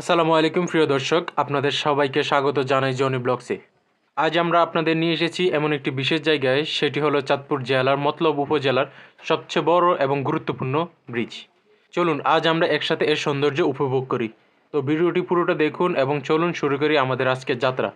আসসালামু আলাইকুম, প্রিয় দর্শক। আপনাদের সবাইকে স্বাগত জানাই জনি ব্লগসে। আজ আমরা আপনাদের নিয়ে এসেছি এমন একটি বিশেষ জায়গায়, সেটি হলো চাঁদপুর জেলার মতলব উপজেলার সবচেয়ে বড় এবং গুরুত্বপূর্ণ ব্রিজ। চলুন, আজ আমরা একসাথে এর সৌন্দর্য উপভোগ করি। তো ভিডিওটি পুরোটা দেখুন এবং চলুন শুরু করি আমাদের আজকের যাত্রা।